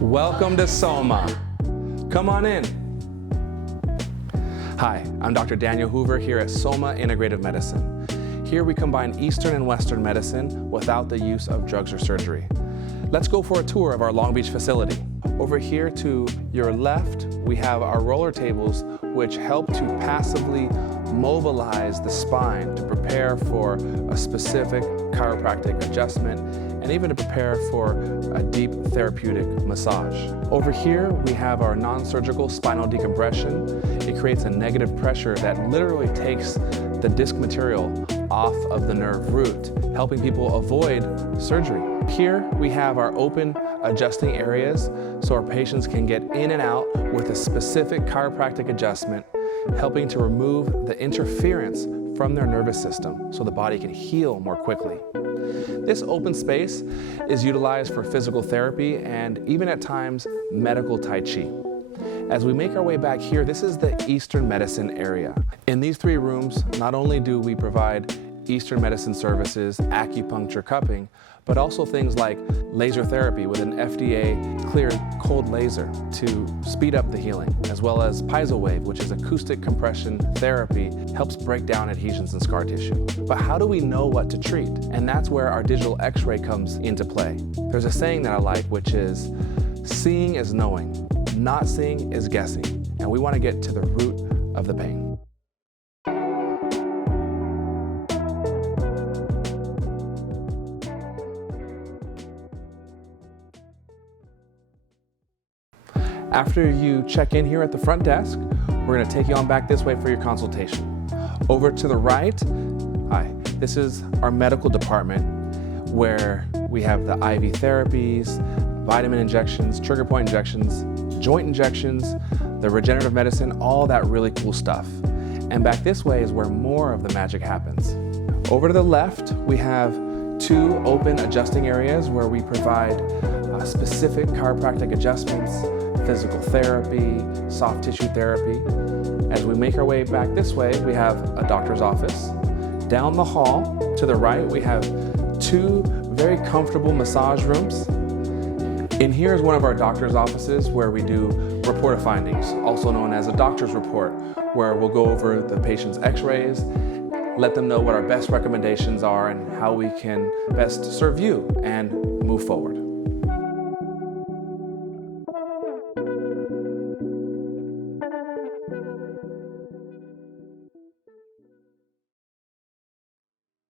Welcome to SOHMA. Come on in. Hi, I'm Dr. Daniel Hoover here at SOHMA Integrative Medicine. Here we combine Eastern and Western medicine without the use of drugs or surgery. Let's go for a tour of our Long Beach facility. Over here to your left, we have our roller tables which help to passively mobilize the spine to prepare for a specific chiropractic adjustment and even to prepare for a deep therapeutic massage. Over here, we have our Nonsurgical Spinal Decompression. It creates a negative pressure that literally takes the disc material off of the nerve root, helping people avoid surgery. Here we have our open adjusting areas so our patients can get in and out with a specific chiropractic adjustment, helping to remove the interference from their nervous system so the body can heal more quickly. This open space is utilized for physical therapy and even at times medical Tai Chi. As we make our way back here, this is the Eastern medicine area. In these three rooms, not only do we provide Eastern medicine services, acupuncture, cupping, but also things like laser therapy with an FDA-cleared cold laser to speed up the healing, as well as Piezowave, which is acoustic compression therapy, helps break down adhesions and scar tissue. But how do we know what to treat? And that's where our digital x-ray comes into play. There's a saying that I like, which is, seeing is knowing, not seeing is guessing. And we want to get to the root of the pain. After you check in here at the front desk, we're going to take you on back this way for your consultation. Over to the right, hi, this is our medical department where we have the IV therapies, vitamin injections, trigger point injections, joint injections, the regenerative medicine, all that really cool stuff. And back this way is where more of the magic happens. Over to the left, we have two open adjusting areas where we provide specific chiropractic adjustments, physical therapy, soft tissue therapy. As we make our way back this way, we have a doctor's office. Down the hall to the right, we have two very comfortable massage rooms. In here is one of our doctor's offices where we do report of findings, also known as a doctor's report, where we'll go over the patient's x-rays, let them know what our best recommendations are and how we can best serve you and move forward.